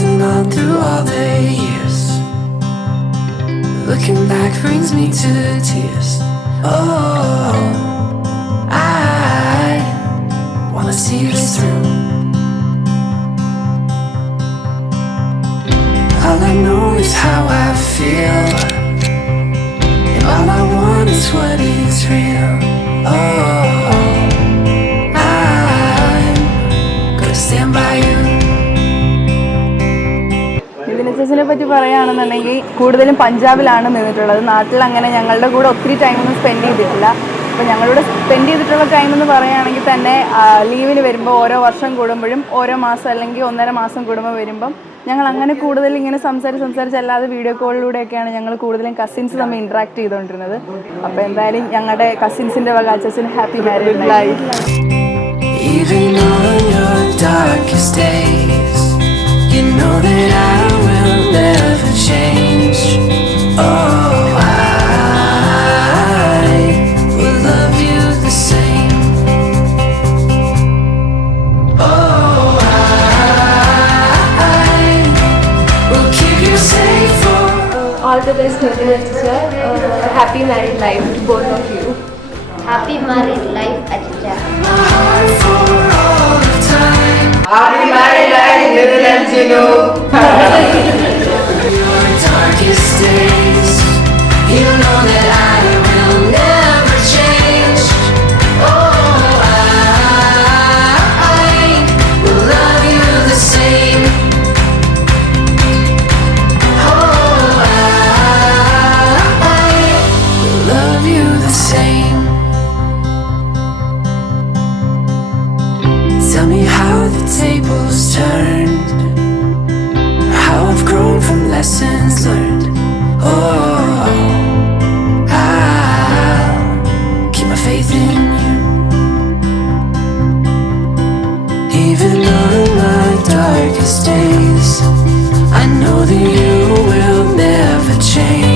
holding on through all the years. Looking back brings me to tears. Oh, I wanna see this through. All I know is how I feel, and all I want is what is real. Oh, I'm gonna stand by you. ചേച്ചിനെ പറ്റി പറയുകയാണെന്നുണ്ടെങ്കിൽ കൂടുതലും പഞ്ചാബിലാണ് നിന്നിട്ടുള്ളത്. നാട്ടിൽ അങ്ങനെ ഞങ്ങളുടെ കൂടെ ഒത്തിരി ടൈമൊന്നും സ്പെൻഡ് ചെയ്തിട്ടില്ല. അപ്പോൾ ഞങ്ങളിവിടെ സ്പെൻഡ് ചെയ്തിട്ടുള്ള ടൈമെന്ന് പറയുകയാണെങ്കിൽ തന്നെ ലീവിന് വരുമ്പോൾ ഓരോ വർഷം കൂടുമ്പോഴും ഓരോ മാസം അല്ലെങ്കിൽ 1.5 മാസം കൂടുമ്പോൾ വരുമ്പം ഞങ്ങൾ അങ്ങനെ കൂടുതൽ ഇങ്ങനെ സംസാരിച്ചല്ലാതെ വീഡിയോ കോളിലൂടെയൊക്കെയാണ് ഞങ്ങൾ കൂടുതലും കസിൻസ് തമ്മിൽ ഇൻട്രാക്ട് ചെയ്തുകൊണ്ടിരുന്നത്. അപ്പോൾ എന്തായാലും ഞങ്ങളുടെ കസിൻസിൻ്റെ വക അച്ഛന് happy married life. Even on your darkest days, you know that I will never change. Oh, I will love you the same. Oh, I will keep you safe for all the best, Nitin and sister. Happy married life to both of you. Happy married life, Achicha. my heart for all of time. Happy married life, Nitin and Chinu. Your darkest days, you know that I will never change. Oh, I will love you the same. Oh, I will love you the same. Tell me how the tables turned, how I've grown from lessons learned. Oh, I'll keep my faith in you. Even on my darkest days, I know that you will never change.